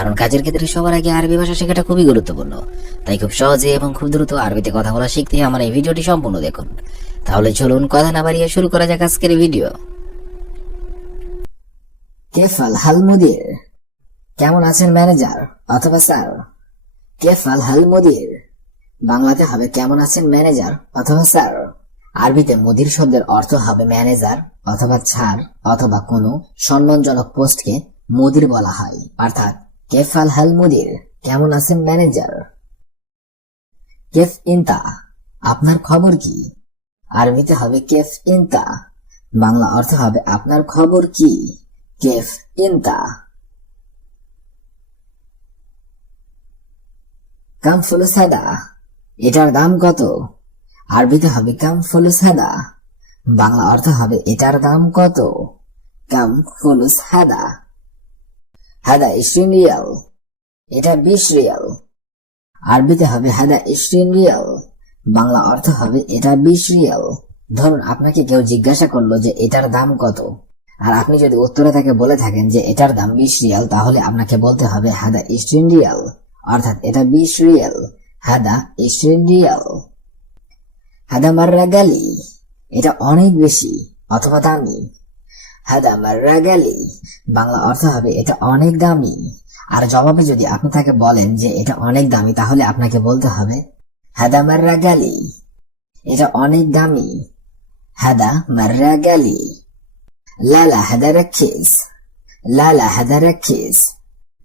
কারণ কাজের ক্ষেত্রে সবার আগে আরবি ভাষা শেখাটা খুবই গুরুত্বপূর্ণ। তাই খুব সহজে এবং খুব দ্রুত আরবিতে কথা বলা শিখতে আমার এই ভিডিওটি সম্পূর্ণ দেখুন। তাহলে চলুন কথা না বাড়িয়ে শুরু করা যাক আজকের ভিডিও। কেফাল হাল মুদির। কেমন আছেন ম্যানেজার? অথবা স্যার? কেফাল হাল মুদির। বাংলাতে হবে কেমন আছেন ম্যানেজার? অথবা স্যার? আরবিতে মুদির শব্দের অর্থ হবে ম্যানেজার, অথবা ছাড়, অথবা কোনো সম্মানজনক পোস্টকে মুদির বলা হয়। অর্থাৎ কেফাল হাল মুদির কেমন আছেন ম্যানেজার? কেফ ইনতা, আপনার খবর কি? আরবিতে হবে কেফ ইনতা, বাংলা অর্থ হবে আপনার খবর কি? কেফ ইনতা। কাম ফুলুস হাদা এটার দাম কত? আরবিতে হবে কাম ফুলুস হাদা বাংলা অর্থ হবে এটার দাম কত? কাম ফুলুস হাদা ইশরিন রিয়াল এটা বিশ রিয়াল। আরবিতে হবে হাদা ইশরিন রিয়াল বাংলা অর্থ হবে এটা বিশ রিয়াল। ধরুন আপনাকে কেউ জিজ্ঞাসা করল যে এটার দাম কত। আর আপনি যদি উত্তরে তাকে বলে থাকেন যে এটার দাম বিশ রিয়াল, তাহলে আপনাকে বলতে হবে হাদা ইশরিন রিয়াল অর্থাৎ এটা বিশ রিয়াল। হাদা ইশরিন রিয়াল হাদা মাররা গালি। এটা অনেক বেশি, অথবা দামি। হাদা মাররা গালি বাংলা অর্থ হবে, এটা অনেক দামি। আর জবাবে যদি আপনি তাকে বলেন যে, এটা অনেক দামি, তাহলে আপনাকে বলতে হবে হাদা মাররা গালি এটা অনেক দামি। হাদা মাররা গালি লালা হাদা রাখিস লালা হাদা রাখিস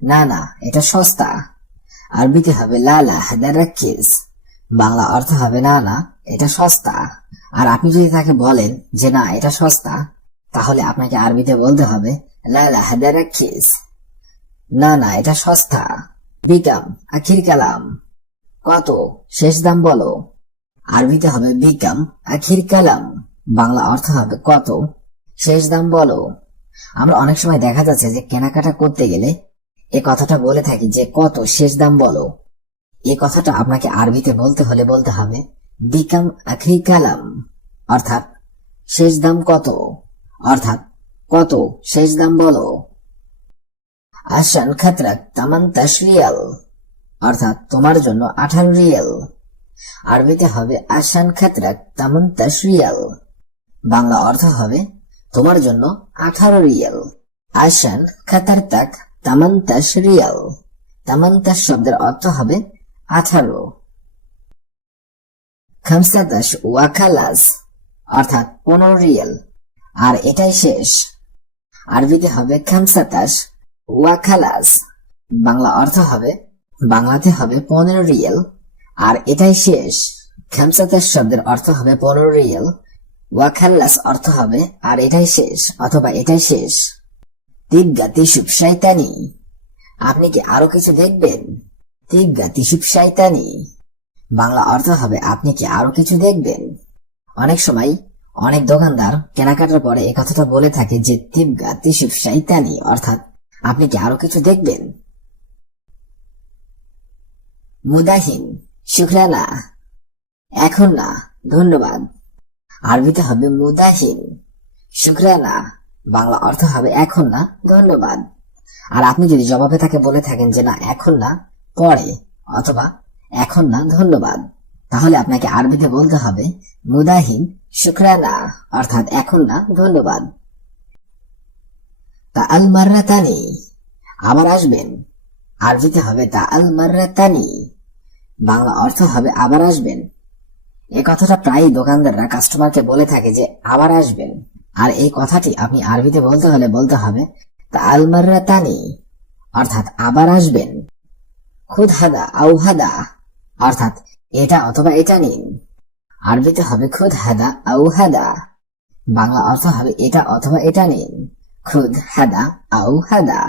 না না, এটা সস্তা। আরবিতে হবে, লালা হাদা রাখিস বাংলা অর্থ হবে, না না, এটা সস্তা। আর আপনি যদি তাকে বলেন যে, না, এটা সস্তা। তাহলে আপনাকে আরবিতে বলতে হবে না না, এটা সস্তা। বিকাম, আখির কালাম। কত? শেষ দাম বলো। আরবিতে হবে বিকাম, আখির কালাম। বাংলা অর্থ হবে কত? শেষ দাম বলো। আমরা অনেক সময় দেখা যাচ্ছে যে কেনাকাটা করতে গেলে এ কথাটা বলে থাকি যে কত? শেষ দাম বলো। এ কথাটা আপনাকে আরবিতে বলতে হলে বলতে হবে, বিকাম, আখরি কালাম। অর্থাৎ, শেষ দাম কত? অর্থাৎ কত? শেষ দাম বলো। আসান খাতরাক তামান তাস রিয়াল। অর্থাৎ তোমার জন্য আঠারো রিয়াল। আরবিতে হবে আসান খাতরাক তামান তাস রিয়াল। বাংলা অর্থ হবে তোমার জন্য আঠারো রিয়াল। আসান খাতার তাক তামান্তাস রিয়াল। তামান্তাস শব্দের অর্থ হবে আঠারো। খামসাতাস ওয়াকালাস, অর্থাৎ পনেরো রিয়াল। আর এটাই শেষ। আরবিতে হবে খামসাতাস ওয়াকালাস বাংলা অর্থ হবে, বাংলাতে হবে পনেরো রিয়েল। আর এটাই শেষ খামসাতাস শব্দের অর্থ হবে পনেরো রিয়াল ওয়াখাল্লাস অর্থ হবে, আর এটাই শেষ, অথবা এটাই শেষ। তিবগা তিসুপ শয়তানি। আপনি কি আরও কিছু দেখবেন? তিবগা তিসুপ শয়তানি। বাংলা অর্থ হবে, আপনি কি আরও কিছু দেখবেন? অনেক সময় অনেক দোকানদার কেনাকাটার পরে কথাটা বলে থাকে যে তিবগা তিসুপ শয়তানি, অর্থাৎ আপনি কি আরও কিছু দেখবেন? মুদাহিন, শুক্রানা, এখন না, ধন্যবাদ। আরবিতে হবে মুদাহিন, শুক্রানা, বাংলা অর্থ হবে এখন না, ধন্যবাদ। আর আপনি যদি জবাবে তাকে বলে থাকেন যে, না, এখন না, পরে, অথবা এখন না, ধন্যবাদ। তাহলে আপনাকে আরবিতে বলতে হবে মুদাহিন শুক্রানা, অর্থাৎ এখন না, ধন্যবাদ। তা আল মার্রাতানি, আবার আসবেন। আরবিতে হবে তা আল মার্রাতানি, বাংলা অর্থ হবে আবার আসবেন। এই কথাটা প্রায় দোকানদাররা কাস্টমারকে বলে থাকে যে আবার আসবেন। আর এই কথাটি আপনি আরবিতে বলতে হলে বলতে হবে, তা আলমাররা তানি অর্থাৎ আবার আসবেন। খুদ হাদা আউ হাদা অর্থাৎ এটা অথবা এটা নিন আরবিতে হবে খুদ হাদা আউ হাদা। বাংলা অর্থ হবে এটা অথবা এটা নিন খুদ হাদা আউ হাদা।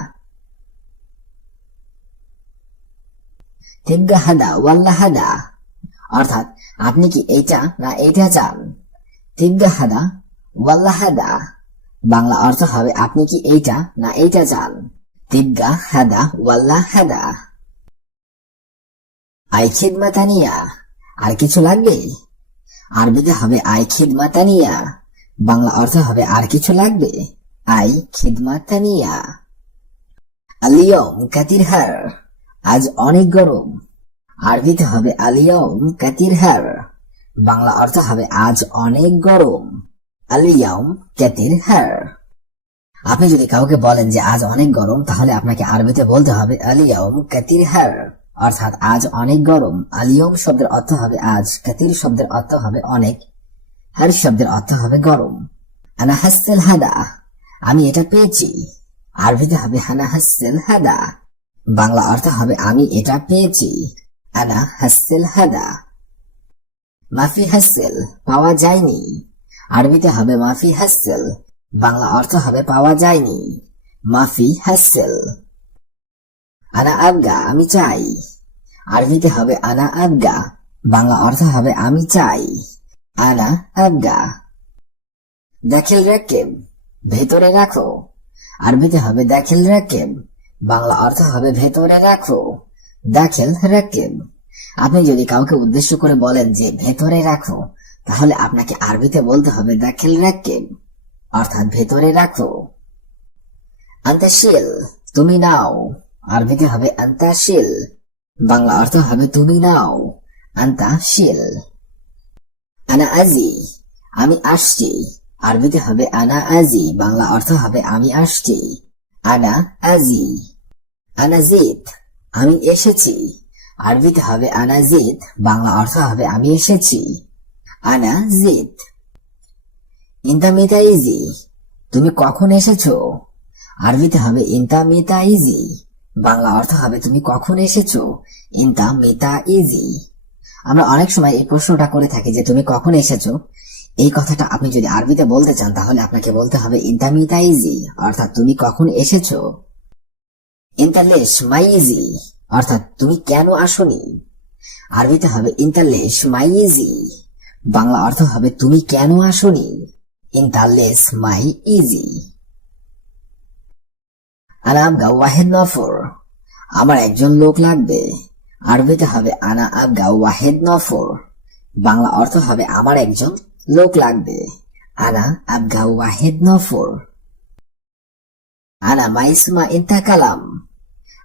তিবগা হাদা ওয়াল্লা হাদা। অর্থাৎ আপনি কি এইটা না এইটা চান? তিবগা হাদা ওয়াল্লা হাদা। বাংলা অর্থ হবে আপনি কি এইটা না এইটা চান? তিবগা হাদা ওয়াল্লা হাদা। আই খিদমাতানিয়া আর কিছু লাগবে? আরবিতে হবে আই খিদমাতানিয়া বাংলা অর্থ হবে আর কিছু লাগবে? আই খিদমাতানিয়া আলিয়ম কাতির হার আজ অনেক গরম। আরবিতে হবে আলিয়ম বাংলা অর্থ হবে আজ অনেক গরম। আলিয়ম আপনি যদি কাউকে বলেন যে আজ অনেক গরম, তাহলে আপনাকে আরবিতে বলতে হবে আলিয়ম কাতির হার অর্থাৎ আজ অনেক গরম, আলিয়ম শব্দের অর্থ হবে আজ কাতির শব্দের অর্থ হবে অনেক, হার শব্দের অর্থ হবে গরম। আনা হাসতেল হাদা, আমি এটা পেয়েছি। আরবিতে হবে হানা হাসতেল হাদা, বাংলা অর্থ হবে আমি এটা পেয়েছি। আনা হাসতেল হাদা, মাফি হাসতেল পাওয়া যায়নি। আরবিতে হবে মাফি হাসতেল বাংলা অর্থ হবে পাওয়া যায়নি। মাফি হাসেল আনা আবগা, আমি চাই। আরবিতে হবে আনা আবগা, বাংলা অর্থ হবে আমি চাই। আনা আবগা। দাখিল রাকেব, ভেতরে রাখো। আরবিতে হবে দাখিল রাকেব, বাংলা অর্থ হবে ভেতরে রাখো। দাখিল রাকেব। আপনি যদি কাউকে উদ্দেশ্য করে বলেন যে ভেতরে রাখো, তাহলে আপনাকে আরবিতে বলতে হবে দাখিল রাকেব, অর্থাৎ ভেতরে রাখো। আন্তাশিল তুমি নাও। আরবিতে হবে আন্তাশিল। বাংলা অর্থ হবে তুমি নাও। আন্তাশিল। আনা আজি, আমি আসছি। আরবিতে হবে আনা আজি, বাংলা অর্থ হবে আমি আসছি। আনা আজি। আনা জিত আমি এসেছি। আরবিতে হবে আনা জিত বাংলা অর্থ হবে আমি এসেছি। আনা জিত ইন্তামিতা ইজি তুমি কখন এসেছ? আরবিতে হবে ইন্তা মিতা ইজি বাংলা অর্থ হবে তুমি কখন এসেছ? ইন্তা মিতা ইজি আমরা অনেক সময় এই প্রশ্নটা করে থাকি যে তুমি কখন এসেছ? এই কথাটা আপনি যদি আরবিতে বলতে চান, তাহলে আপনাকে বলতে হবে ইন্তা মিতা ইজি অর্থাৎ তুমি কখন এসেছ? ইন্টারলেশ মাইজি অর্থাৎ তুমি কেন আসনি? আরবিতে হবে ইন্টারলেশ মাইজি বাংলা অর্থ হবে তুমি কেন আসনি? ইন্টারলেস মাই ইজি আনা আবগা ওয়াহেদ নফর। আমার একজন লোক লাগবে। আরবিতে হবে আনা আবগা ওয়াহেদ নফর। বাংলা অর্থ হবে আমার একজন লোক লাগবে। আনা আবগা ওয়াহেদ নফর। আনা মাইসমা ইন্তা কালাম।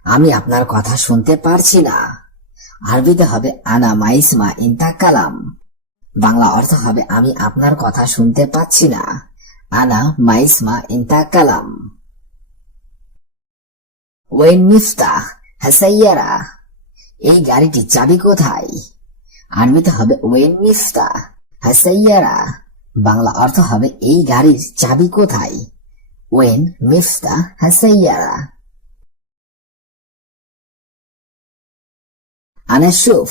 আমি আপনার কথা শুনতে পারছি না। আরবিতে হবে আনা মাইসমা ইন্তা কালাম। বাংলা অর্থ হবে আমি আপনার কথা শুনতে পাচ্ছি না। আনা মাইসমা ইন্তা কালাম। ওয়েন মিফতা হাসাইয়ারা, এই গাড়িটির চাবি কোথায়? আরবিতে হবে ওয়েন মিফতা হাসাইয়ারা। বাংলা অর্থ হবে এই গাড়ির চাবি কোথায়? ওয়েন মিফতা হাসাইয়ারা। আনা শুফ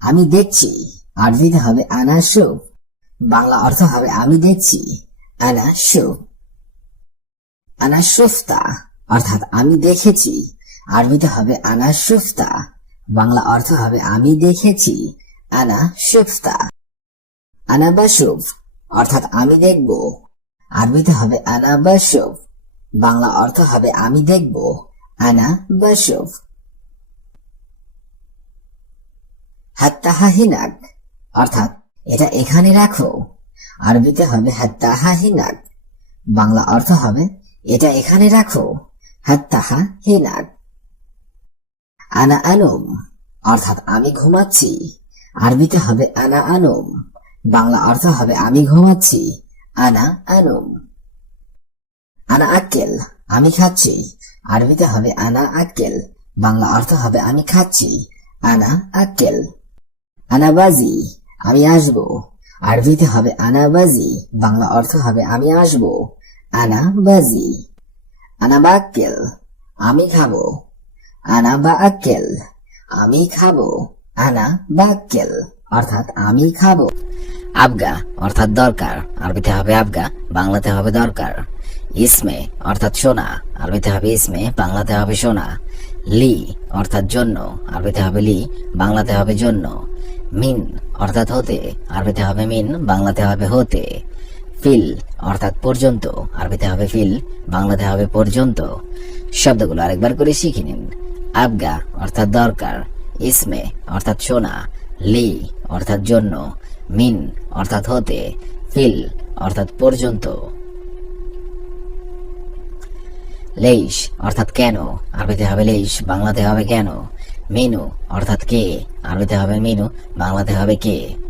আমি দেখছি। আরবিতে হবে আনা শুফ বাংলা অর্থ হবে আমি দেখছি। আনা শুফ আনা শুফতা অর্থাৎ আমি দেখেছি। আরবিতে হবে আনা শুফতা। বাংলা অর্থ হবে আমি দেখেছি, আনা শুফতা। আনা বাসুফ অর্থাৎ আমি দেখব। আরবিতে হবে আনা বাসুফ বাংলা অর্থ হবে আমি দেখব, আনা বাসুফ হাত্তাহা হিনাক অর্থাৎ এটা এখানে রাখো। আরবিতে হবে হাত্তাহা হিনাক বাংলা অর্থ হবে এটা এখানে রাখো। হাত্তাহা হিনাক আনা আনুম, অর্থাৎ আমি ঘুমাচ্ছি। আরবিতে হবে আনা আনুম, বাংলা অর্থ হবে আমি ঘুমাচ্ছি। আনা আনুম। আনা আক্কেল, আমি খাচ্ছি। আরবিতে হবে আনা আক্কেল, বাংলা অর্থ হবে আমি খাচ্ছি। আনা আক্কেল। আনাবাজি আমি আসব। আরবিতে হবে আনাবাজি বাংলা অর্থ হবে আমি আসব। আনা বাজি। আনা বাক্কেল আমি খাব। আনাবা আক্কেল আমি খাব। আনা বাক্কেল অর্থাৎ আমি খাব। আবগা, অর্থাৎ দরকার। আরবিতে হবে আবগা, বাংলাতে হবে দরকার। ইসমে, অর্থাৎ সোনা। আরবিতে হবে ইসমে, বাংলাতে হবে সোনা। লি, অর্থাৎ জন্য। আরবিতে হবে লি, বাংলাতে হবে জন্য। মিন, অর্থাৎ হতে। আরবিতে হবে মিন, বাংলাতে হবে হতে। ফিল, অর্থাৎ পর্যন্ত। আরবিতে হবে ফিল, বাংলাতে হবে পর্যন্ত। শব্দগুলো আরেকবার করে শিখে নিন। আবগা, অর্থাৎ দরকার। ইসমে, অর্থাৎ সোনা লি, অর্থাৎ জন্য। মিন, অর্থাৎ হতে। ফিল, অর্থাৎ পর্যন্ত। লেইশ, অর্থাৎ কেন? আরবিতে হবে লেইশ, বাংলাতে হবে কেন? মিনু, অর্থাৎ কে? আরবিতে হবে মিনু, বাংলাতে হবে কে?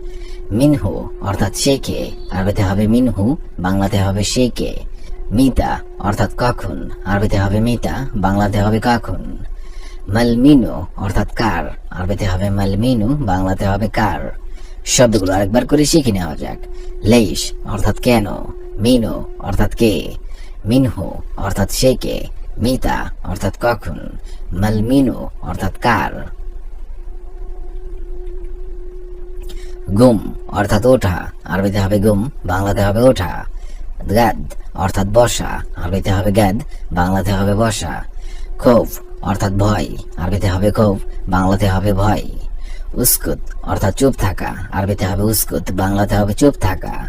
মিনহু, অর্থাৎ সে কে? আরবিতে হবে মিনহু, বাংলাতে হবে সে কে? মিতা, অর্থাৎ কখন আরবিতে হবে মিতা, বাংলাতে হবে কখন মালমিনু, অর্থাৎ কার? আরবিতে হবে মালমিনু, বাংলাতে হবে কার। শব্দগুলো আরেকবার করে শিখে নেওয়া যাক। লেইশ, অর্থাৎ কেন? মিনু, অর্থাৎ কে? মিনহু, অর্থাৎ সে কে? মিতা, অর্থাৎ কখন মালমিনু, অর্থাৎ কার? গুম, অর্থাৎ ওঠা। আরবিতে হবে গুম, বাংলাতে হবে ওঠা। গাদ অর্থাৎ বসা। আরবিতে হবে গ্যাদ, বাংলাতে হবে বসা। ক্ষোভ অর্থাৎ ভয়। আরবিতে হবে ক্ষোভ বাংলাতে হবে ভয়। উস্কুত, অর্থাৎ চুপ থাকা। আরবিতে হবে উস্কুত, বাংলাতে হবে চুপ থাকা।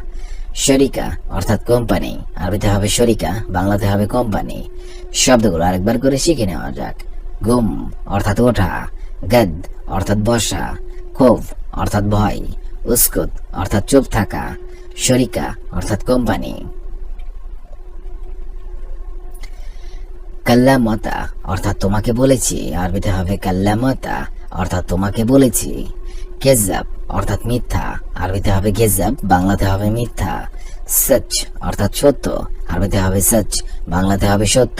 শরিকা, অর্থাৎ কোম্পানি। আরবিতে হবে শরিকা, বাংলাতে হবে কোম্পানি। শব্দগুলো আরেকবার করে শিখে নেওয়া যাক। গুম, অর্থাৎ ওঠা। গদ অর্থাৎ বসা। ক্ষোভ অর্থাৎ ভয়। উস্কুত, অর্থাৎ চুপ থাকা, শরিকা, অর্থাৎ কোম্পানি। কাল্লামতা, অর্থাৎ তোমাকে বলেছি আরবিতে হবে কাল্লামতা, অর্থাৎ তোমাকে বলেছি। কেজাব অর্থাৎ মিথ্যা আরবিতে হবে গেজাব বাংলাতে হবে মিথ্যা। সচ, অর্থাৎ সত্য আরবিতে হবে সচ, বাংলাতে হবে সত্য।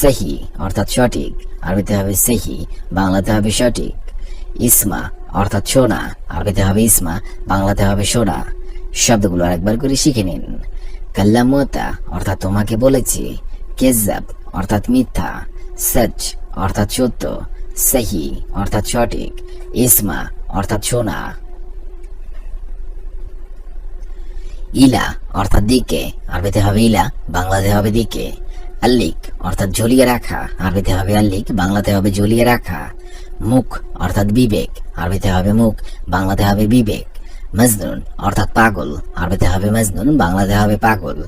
সহি, অর্থাৎ সঠিক আরবিতে হবে সেহি, বাংলাতে হবে সঠিক। ইসমা অর্থাৎ সোনা। আরবিতে হবে ইসমা, বাংলাতে হবে সোনা। শব্দগুলো আরেকবার করে শিখে নিন। কাল্লামতা, অর্থাৎ তোমাকে বলেছি। কেজাব অর্থাৎ মিথ্যা। সচ, অর্থাৎ সত্য। সহি, অর্থাৎ সঠিক। ইসমা, অর্থাৎ সোনা। ইলা, অর্থাৎ দিকে। আরবিতে হবে ইলা, বাংলাতে হবে দিকে। আল্লিক, অর্থাৎ ঝুলিয়ে রাখা। আরবিতে হবে আল্লিক, বাংলাতে হবে ঝুলিয়ে রাখা। মুখ, অর্থাৎ বিবেক। আরবিতে হবে মুখ, বাংলাতে হবে বিবেক। মজনুন, অর্থাৎ পাগল। আরবিতে হবে মজনুন, বাংলাতে হবে পাগল।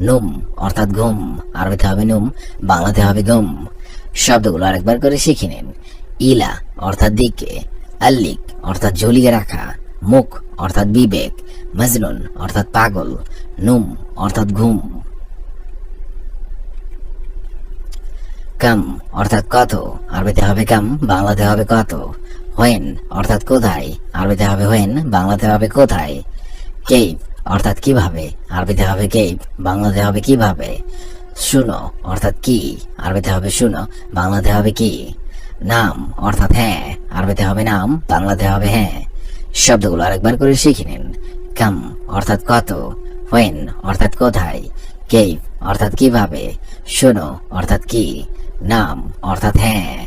নুম, অর্থাৎ ঘুম। আরবিতে হবে নুম, বাংলাতে হবে ঘুম। শব্দগুলো আরেকবার করে শিখে নিন। ইলা, অর্থাৎ দিকে। আল্লিক, অর্থাৎ ঝুলিয়ে রাখা। মুখ, অর্থাৎ বিবেক। মজনুন, অর্থাৎ পাগল। নুম, অর্থাৎ ঘুম। কাম, অর্থাৎ কত? আরবিতে হবে কাম, বাংলাতে হবে কত? হোয়েন অর্থাৎ কোথায়? আরবিতে হবে হোয়েন বাংলাতে হবে কোথায়? কেভ অর্থাৎ কীভাবে? আরবিতে হবে কেভ বাংলাতে হবে কীভাবে? শুনো অর্থাৎ কি? আরবিতে হবে শুনো বাংলাতে হবে কি? নাম অর্থাৎ হ্যাঁ। আরবিতে হবে নাম বাংলাতে হবে হ্যাঁ। শব্দগুলো আরেকবার করে শিখে নিন। কাম অর্থাৎ কত? হোয়েন অর্থাৎ কোথায়? কেভ অর্থাৎ কীভাবে? শোনো অর্থাৎ কি? নাম অর্থাৎ হ্যাঁ